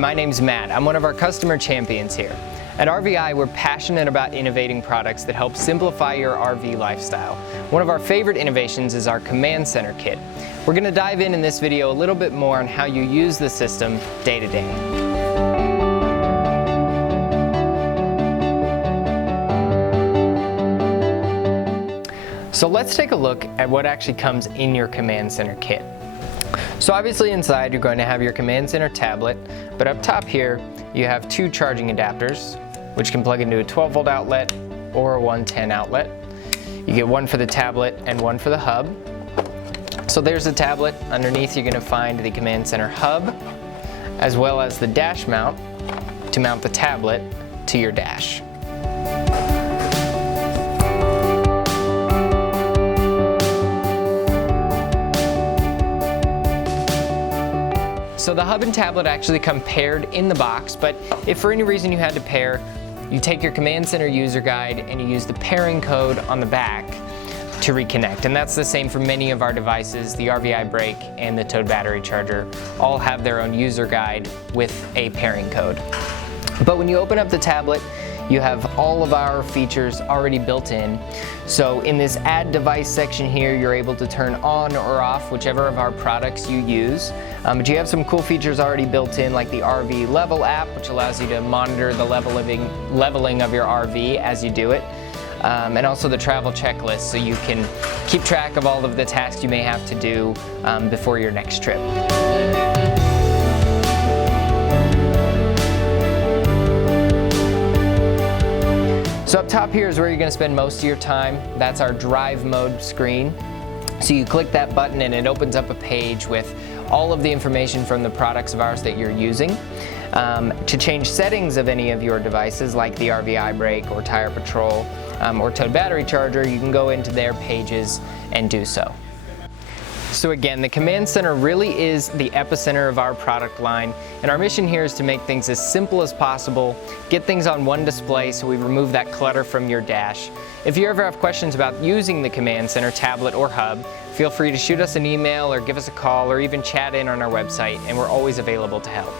my name's Matt. I'm one of our customer champions here. At RVI, we're passionate about innovating products that help simplify your RV lifestyle. One of our favorite innovations is our Command Center kit. We're going to dive in this video a little bit more on how you use the system day to day. So let's take a look at what actually comes in your Command Center kit. So obviously inside you're going to have your Command Center tablet, but up top here you have two charging adapters which can plug into a 12-volt outlet or a 110 outlet. You get one for the tablet and one for the hub. So there's the tablet. Underneath you're going to find the Command Center hub as well as the dash mount to mount the tablet to your dash. So the hub and tablet actually come paired in the box, but if for any reason you had to pair, you take your Command Center user guide and you use the pairing code on the back to reconnect. And that's the same for many of our devices. The RVI brake and the Towed battery charger all have their own user guide with a pairing code. But when you open up the tablet, you have all of our features already built in. So in this add device section here, you're able to turn on or off whichever of our products you use. But you have some cool features already built in, like the RV Level app, which allows you to monitor the leveling of your RV as you do it. And also the travel checklist, so you can keep track of all of the tasks you may have to do before your next trip. So up top here is where you're going to spend most of your time. That's our drive mode screen. So you click that button and it opens up a page with all of the information from the products of ours that you're using. To change settings of any of your devices like the RVI brake or tire patrol or Towed battery charger, you can go into their pages and do so. So again, the Command Center really is the epicenter of our product line, and our mission here is to make things as simple as possible, get things on one display so we remove that clutter from your dash. If you ever have questions about using the Command Center tablet or hub, feel free to shoot us an email or give us a call or even chat in on our website, and we're always available to help.